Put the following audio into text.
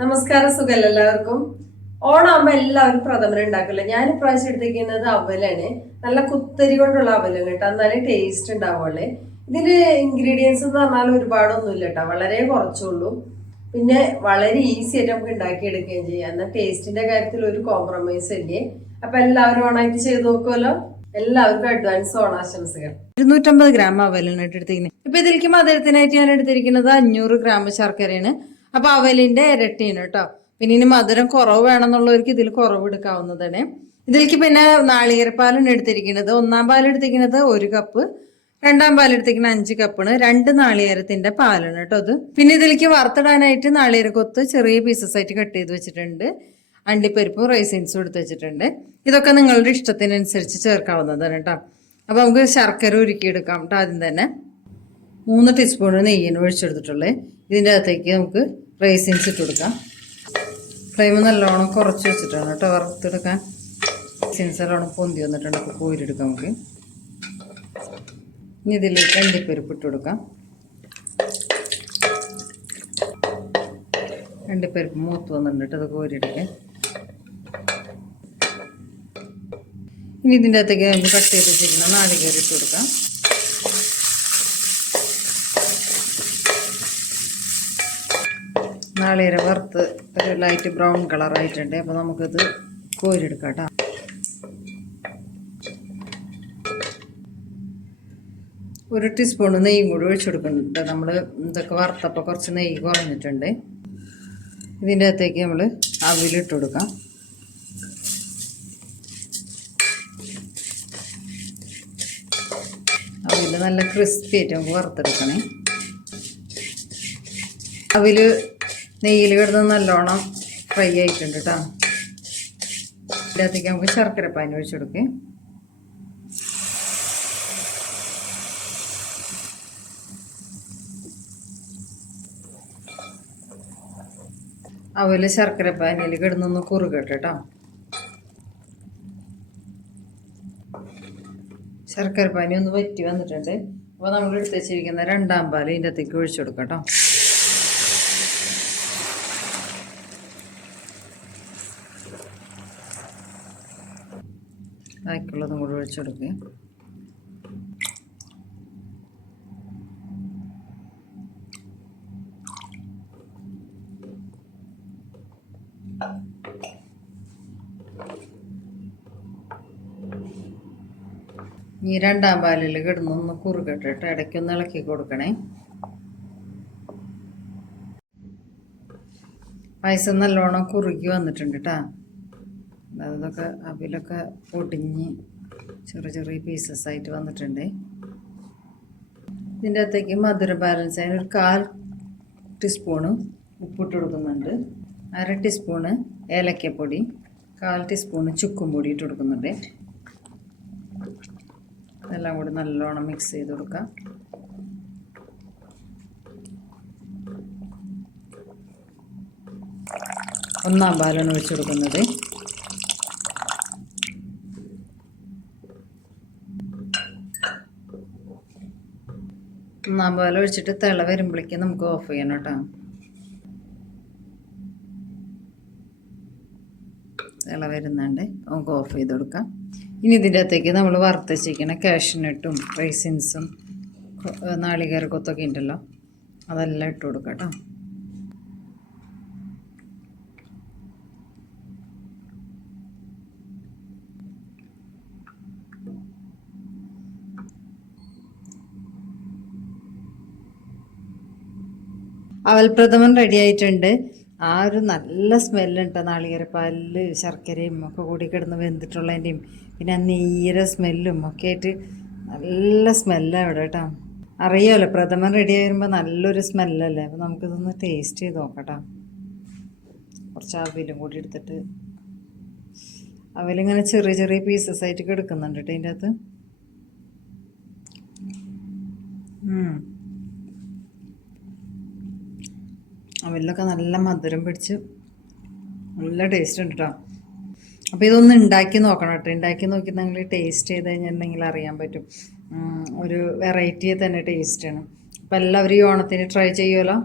നമസ്കാരം, സുഖല്ല എല്ലാവർക്കും. ഓണാകുമ്പോ എല്ലാവരും പ്രഥമൻ ഉണ്ടാക്കില്ല. ഞാൻ ഇപ്രാവശ്യം എടുത്തിരിക്കുന്നത് അവലാണ്. നല്ല കുത്തരി കൊണ്ടുള്ള അവലാണ് കേട്ടോ, എന്നാലേ ടേസ്റ്റ് ഉണ്ടാവുള്ളേ. ഇതില് ഇൻഗ്രീഡിയൻസ് എന്ന് പറഞ്ഞാൽ ഒരുപാടൊന്നുമില്ല കേട്ടോ, വളരെ കുറച്ചുള്ളൂ. പിന്നെ വളരെ ഈസി ആയിട്ട് നമുക്ക് ഉണ്ടാക്കിയെടുക്കുകയും ചെയ്യാം. എന്നാൽ ടേസ്റ്റിന്റെ കാര്യത്തിൽ ഒരു കോംപ്രമൈസ് ഇല്ലേ. അപ്പൊ എല്ലാവരും ഓണായിട്ട് ചെയ്ത് നോക്കുമല്ലോ. എല്ലാവർക്കും അഡ്വാൻസ് ഓണാശംസകൾ. 250 ഗ്രാം അവലാണ് എടുത്തിരിക്കുന്നത്. ഇപ്പൊ ഇതിലേക്ക് മധുരത്തിനായിട്ട് ഞാൻ എടുത്തിരിക്കുന്നത് 500 ഗ്രാം ശർക്കരയാണ്. അപ്പൊ അവലിന്റെ ഇരട്ടിയാണ് കേട്ടോ. പിന്നെ ഇനി മധുരം കുറവ് വേണമെന്നുള്ളവർക്ക് ഇതിൽ കുറവ് എടുക്കാവുന്നതാണ്. ഇതിലേക്ക് പിന്നെ നാളികേരപ്പാലാണ് എടുത്തിരിക്കുന്നത്. ഒന്നാം പാൽ എടുത്തിരിക്കുന്നത് 1 കപ്പ്, രണ്ടാം പാൽ എടുത്തിരിക്കുന്നത് 5 കപ്പാണ്. 2 നാളികേരത്തിന്റെ പാലാണ് കേട്ടോ അത്. പിന്നെ ഇതിലേക്ക് വറുത്തിടാനായിട്ട് നാളികേരക്കൊത്ത് ചെറിയ പീസസ് ആയിട്ട് കട്ട് ചെയ്ത് വെച്ചിട്ടുണ്ട്. അണ്ടിപ്പരിപ്പും റൈസിൻസും എടുത്ത് വെച്ചിട്ടുണ്ട്. ഇതൊക്കെ നിങ്ങളുടെ ഇഷ്ടത്തിനനുസരിച്ച് ചേർക്കാവുന്നതാണ് കേട്ടോ. അപ്പൊ നമുക്ക് ശർക്കര ഉരുക്കിയെടുക്കാം കേട്ടോ. ആദ്യം തന്നെ 3 ടീസ്പൂൺ നെയ്യാണ് ഒഴിച്ചെടുത്തിട്ടുള്ളത്. ഇതിൻ്റെ അകത്തേക്ക് നമുക്ക് റൈസിൻസ് ഇട്ട് കൊടുക്കാം. ഫ്ലെയിം നല്ലോണം കുറച്ച് വെച്ചിട്ടാണ് കേട്ടോ വറുത്തെടുക്കാൻ. റൈസിൻസ് നല്ലോണം പൊന്തി വന്നിട്ടുണ്ട്. അപ്പോൾ കോരിയെടുക്കാം നമുക്ക്. ഇനി ഇതിലേക്ക് അണ്ടിപ്പരിപ്പ് ഇട്ട് കൊടുക്കാം. അണ്ടിപ്പരിപ്പ് മൂത്ത് വന്നിട്ട് അത് കോരിയെടുക്കാം. ഇനി ഇതിൻ്റെ അകത്തേക്ക് നമുക്ക് കട്ട് ചെയ്ത് വെച്ചിരിക്കുന്ന നാളികേരം ഇട്ട് കൊടുക്കാം. നാളികേരം വറുത്ത് ഒരു ലൈറ്റ് ബ്രൗൺ കളറായിട്ടുണ്ട്. അപ്പോൾ നമുക്കിത് കോരിയെടുക്കാം കേട്ടോ. ഒരു ടീസ്പൂൺ നെയ്യും കൂടി ഒഴിച്ചു കൊടുക്കുന്നുണ്ട്. നമ്മൾ ഇതൊക്കെ വറുത്തപ്പോൾ കുറച്ച് നെയ്യ് കുറഞ്ഞിട്ടുണ്ട്. ഇതിൻ്റെ അകത്തേക്ക് നമ്മൾ അവിലിട്ട് കൊടുക്കാം. അവിൽ നല്ല ക്രിസ്പി ആയിട്ട് നമുക്ക് വറുത്തെടുക്കണേ. അവിൽ നെയ്യിൽ കിടന്ന് നല്ലോണം ഫ്രൈ ആയിട്ടുണ്ട് കേട്ടോ. ഇതിനകത്തേക്ക് നമുക്ക് ശർക്കര പാനി ഒഴിച്ചു കൊടുക്കേ. അവല് ശർക്കര പാനിയിൽ കിടന്നൊന്ന് കുറുകട്ടെ കേട്ടോ. ശർക്കര പാനി ഒന്ന് വറ്റി വന്നിട്ടുണ്ട്. അപ്പോൾ നമ്മൾ എടുത്ത് വെച്ചിരിക്കുന്ന രണ്ടാം പാൽ ഇതിൻ്റെ അകത്തേക്ക് ഒഴിച്ചു കൊടുക്കാം കേട്ടോ. ബാക്കിയുള്ളതും കൂടി ഒഴിച്ചു കൊടുക്കുക. ഈ രണ്ടാം പാലിൽ കിടന്നൊന്ന് കുറുകട്ടെ. ഇടയ്ക്കൊന്ന് ഇളക്കി കൊടുക്കണേ. പായസം നല്ലോണം കുറുകി വന്നിട്ടുണ്ട് കേട്ടോ. അതൊക്കെ അവിലൊക്കെ പൊടിഞ്ഞ് ചെറിയ ചെറിയ പീസസ് ആയിട്ട് വന്നിട്ടുണ്ട്. ഇതിൻ്റെ അകത്തേക്ക് മധുരം ബാലൻസ് ചെയ്യാൻ ഒരു 1/4 ടീസ്പൂണ് ഉപ്പിട്ട് കൊടുക്കുന്നുണ്ട്. 1/2 ടീസ്പൂണ് ഏലക്കപ്പൊടി, 1/4 ടീസ്പൂണ് ചുക്കും പൊടി ഇട്ട് കൊടുക്കുന്നുണ്ട്. ഇതെല്ലാം കൂടി നല്ലോണം മിക്സ് ചെയ്ത് കൊടുക്കാം. ഒന്നാം പാലാണ് ഒഴിച്ചു കൊടുക്കുന്നത്. ഒന്നാം പാൽ ഒഴിച്ചിട്ട് തിള വരുമ്പോഴേക്കും നമുക്ക് ഓഫ് ചെയ്യണം കേട്ടോ. തിള വരുന്നുണ്ട്, നമുക്ക് ഓഫ് ചെയ്ത് കൊടുക്കാം. ഇനി ഇതിൻ്റെ അകത്തേക്ക് നമ്മൾ വറുത്ത് വെച്ചിരിക്കുന്ന കാഷ്യൂനട്ടും റൈസിൻസും നാളികേര കൊത്തൊക്കെ ഉണ്ടല്ലോ, അതെല്ലാം ഇട്ട് കൊടുക്കാം കേട്ടോ. അവൽപ്രഥമൻ റെഡി ആയിട്ടുണ്ട്. ആ ഒരു നല്ല സ്മെല്ലുണ്ട്. നാളികേരപ്പാലിൽ ശർക്കരയും ഒക്കെ കൂടി കിടന്ന് വെന്തിട്ടുള്ളതിൻ്റെയും പിന്നെ ആ നെയ്യര സ്മെല്ലും ഒക്കെ ആയിട്ട് നല്ല സ്മെല്ലാണ് ഇവിടെ കേട്ടോ. അറിയാമല്ലോ, പ്രഥമൻ റെഡി ആയി നല്ലൊരു സ്മെല്ലല്ലേ. അപ്പോൾ നമുക്കിതൊന്ന് ടേസ്റ്റ് ചെയ്ത് നോക്കട്ടോ. കുറച്ച് അവിലും കൂടി എടുത്തിട്ട്, അവലിങ്ങനെ ചെറിയ ചെറിയ പീസസ് ആയിട്ട് കിടക്കുന്നുണ്ട് കേട്ടോ ഇതിൻ്റെ അകത്ത്. അവലൊക്കെ നല്ല മധുരം പിടിച്ച് നല്ല ടേസ്റ്റ് ഉണ്ട് കേട്ടോ. അപ്പോൾ ഇതൊന്ന് ഉണ്ടാക്കി നോക്കണം കേട്ടോ. ഉണ്ടാക്കി നോക്കി നിങ്ങൾ ടേസ്റ്റ് ചെയ്ത് കഴിഞ്ഞിട്ടുണ്ടെങ്കിൽ അറിയാൻ പറ്റും. ഒരു വെറൈറ്റി തന്നെ ടേസ്റ്റാണ്. അപ്പോൾ എല്ലാവരും ഈ ഓണത്തിന് ട്രൈ ചെയ്യുമല്ലോ.